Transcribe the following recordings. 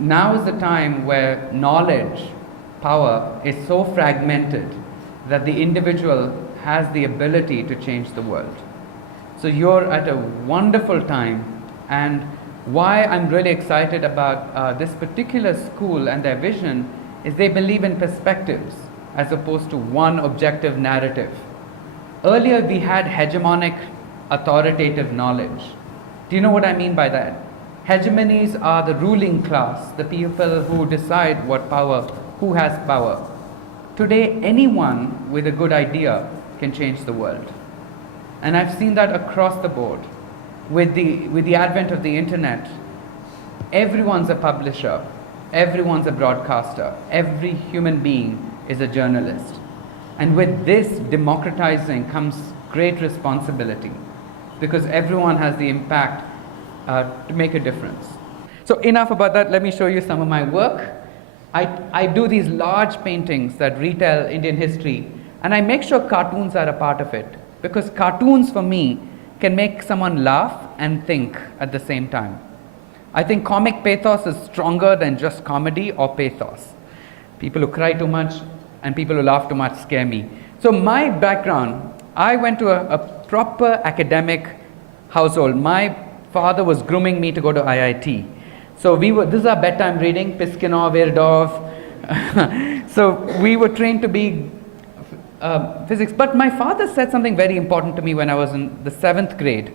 now is the time where knowledge, power is so fragmented that the individual has the ability to change the world. So you're at a wonderful time, and why I'm really excited about this particular school and their vision is they believe in perspectives as opposed to one objective narrative. Earlier we had hegemonic authoritative knowledge. Do you know what I mean by that? Hegemonies are the ruling class, the people who decide what power, who has power. Today, anyone with a good idea can change the world. And I've seen that across the board. With the advent of the internet, everyone's a publisher, everyone's a broadcaster, every human being is a journalist. And with this democratizing comes great responsibility, because everyone has the impact to make a difference. So enough about that, let me show you some of my work. I do these large paintings that retell Indian history, and I make sure cartoons are a part of it, because cartoons for me can make someone laugh and think at the same time. I think comic pathos is stronger than just comedy or pathos. People who cry too much and people who laugh too much scare me. So my background, I went to a proper academic household. My father was grooming me to go to IIT. So this is our bedtime reading, Piskunov, Virdov. So we were trained to be physics. But my father said something very important to me when I was in the 7th grade.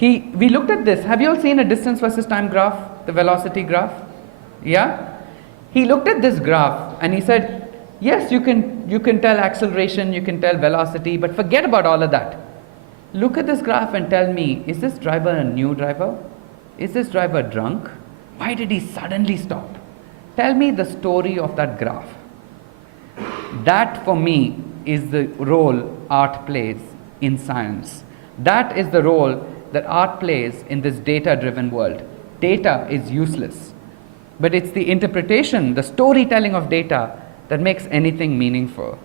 We looked at this. Have you all seen a distance versus time graph, the velocity graph? Yeah? He looked at this graph and he said, yes, you can tell acceleration, you can tell velocity, but forget about all of that. Look at this graph and tell me, is this driver a new driver? Is this driver drunk? Why did he suddenly stop? Tell me the story of that graph. That for me is the role art plays in science. That is the role that art plays in this data-driven world. Data is useless, but it's the interpretation, the storytelling of data that makes anything meaningful.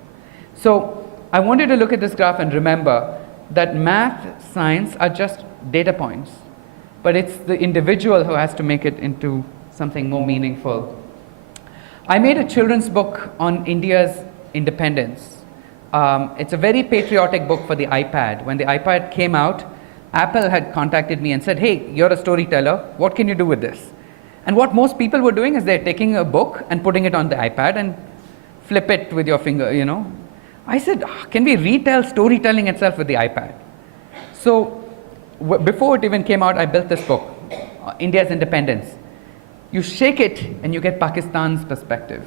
So I want you to look at this graph and remember that math, science are just data points, but it's the individual who has to make it into something more meaningful. I made a children's book on India's independence. It's a very patriotic book for the iPad. When the iPad came out, Apple had contacted me and said, hey, you're a storyteller, what can you do with this? And what most people were doing is they're taking a book and putting it on the iPad and flip it with your finger, you know. I said, can we retell storytelling itself with the iPad? So before it even came out, I built this book, India's Independence. You shake it and you get Pakistan's perspective.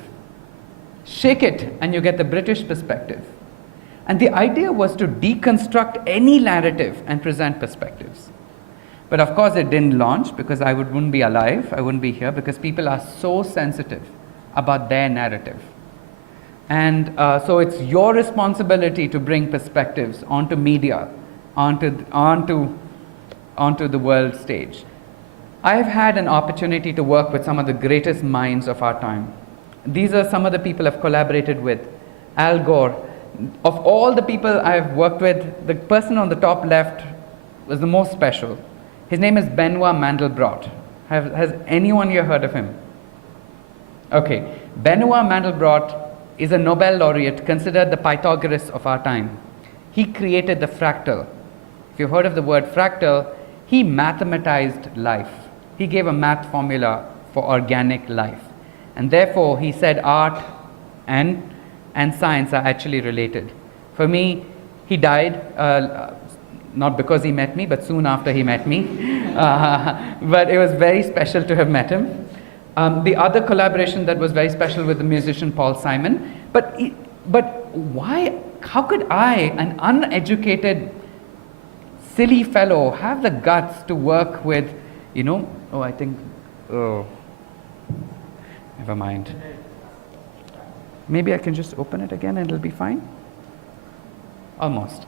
Shake it and you get the British perspective. And the idea was to deconstruct any narrative and present perspectives. But of course it didn't launch because I wouldn't be alive, I wouldn't be here, because people are so sensitive about their narrative. And so it's your responsibility to bring perspectives onto media, onto the world stage. I've had an opportunity to work with some of the greatest minds of our time. These are some of the people I've collaborated with. Al Gore. Of all the people I've worked with, the person on the top left was the most special. His name is Benoit Mandelbrot. Has anyone here heard of him? Okay. Benoit Mandelbrot is a Nobel laureate, considered the Pythagoras of our time. He created the fractal. If you've heard of the word fractal, he mathematized life. He gave a math formula for organic life. And therefore, he said art and science are actually related. For me, he died, not because he met me, but soon after he met me. But it was very special to have met him. The other collaboration that was very special with the musician Paul Simon. But why, how could I, an uneducated, silly fellow, have the guts to work with, you know, never mind. Maybe I can just open it again and it'll be fine? Almost.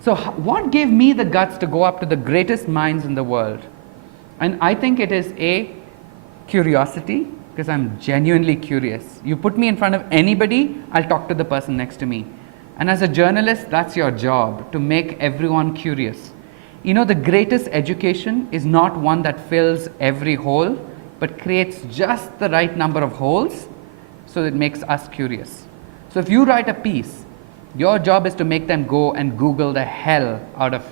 So what gave me the guts to go up to the greatest minds in the world? And I think it is A, curiosity, because I'm genuinely curious. You put me in front of anybody, I'll talk to the person next to me. And as a journalist, that's your job, to make everyone curious. You know, the greatest education is not one that fills every hole. but creates just the right number of holes so it makes us curious. So if you write a piece, your job is to make them go and Google the hell out of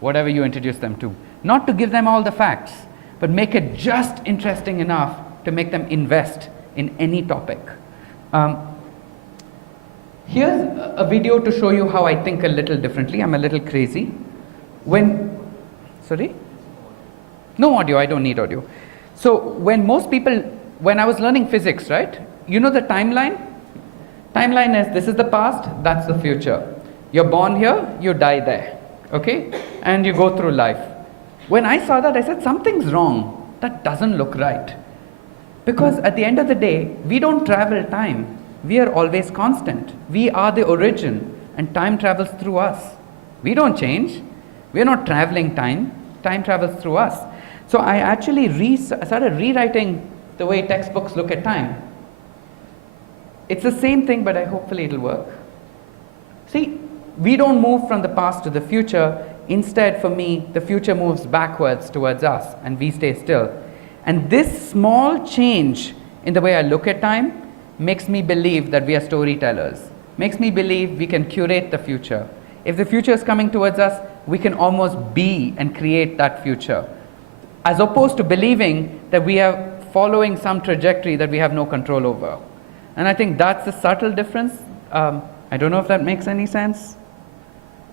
whatever you introduce them to. Not to give them all the facts, but make it just interesting enough to make them invest in any topic. Here's a video to show you how I think a little differently. I'm a little crazy. Sorry? No audio, I don't need audio. So when I was learning physics, right? You know the timeline? Timeline is, this is the past, that's the future. You're born here, you die there, okay? And you go through life. When I saw that, I said, something's wrong. That doesn't look right. Because at the end of the day, we don't travel time. We are always constant. We are the origin, and time travels through us. We don't change. We're not traveling time. Time travels through us. So I actually started rewriting the way textbooks look at time. It's the same thing, but hopefully it'll work. See, we don't move from the past to the future. Instead, for me, the future moves backwards towards us, and we stay still. And this small change in the way I look at time makes me believe that we are storytellers, makes me believe we can curate the future. If the future is coming towards us, we can almost be and create that future, as opposed to believing that we are following some trajectory that we have no control over. And I think that's a subtle difference. I don't know if that makes any sense.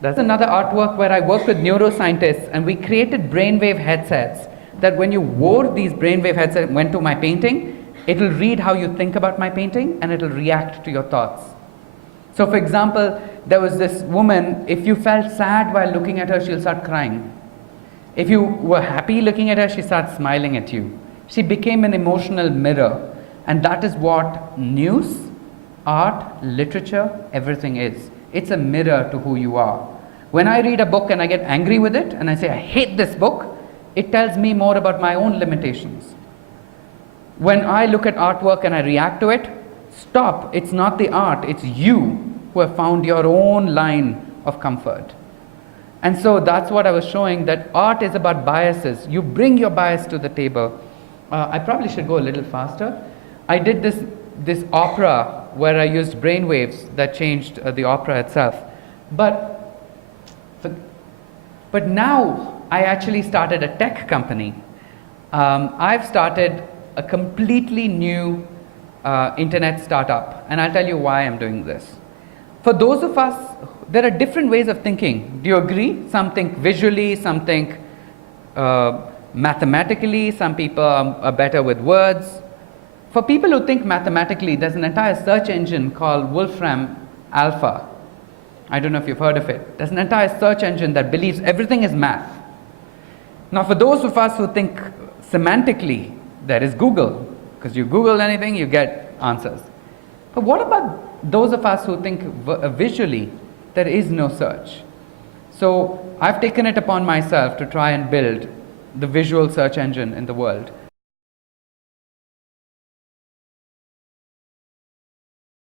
That's another artwork where I worked with neuroscientists, and we created brainwave headsets that when you wore these brainwave headsets and went to my painting, it will read how you think about my painting and it will react to your thoughts. So for example, there was this woman, if you felt sad while looking at her, she'll start crying. If you were happy looking at her, she starts smiling at you. She became an emotional mirror. And that is what news, art, literature, everything is. It's a mirror to who you are. When I read a book and I get angry with it and I say, I hate this book, it tells me more about my own limitations. When I look at artwork and I react to it, stop, it's not the art, it's you who have found your own line of comfort. And so that's what I was showing, that art is about biases. You bring your bias to the table. I probably should go a little faster. I did this opera where I used brainwaves that changed the opera itself. But now I actually started a tech company. I've started a completely new internet startup, and I'll tell you why I'm doing this. For those of us, there are different ways of thinking. Do you agree? Some think visually, some think mathematically, some people are better with words. For people who think mathematically, there's an entire search engine called Wolfram Alpha. I don't know if you've heard of it. There's an entire search engine that believes everything is math. Now for those of us who think semantically, there is Google. Because you Google anything, you get answers. But what about those of us who think visually, there is no search? So I've taken it upon myself to try and build the visual search engine in the world.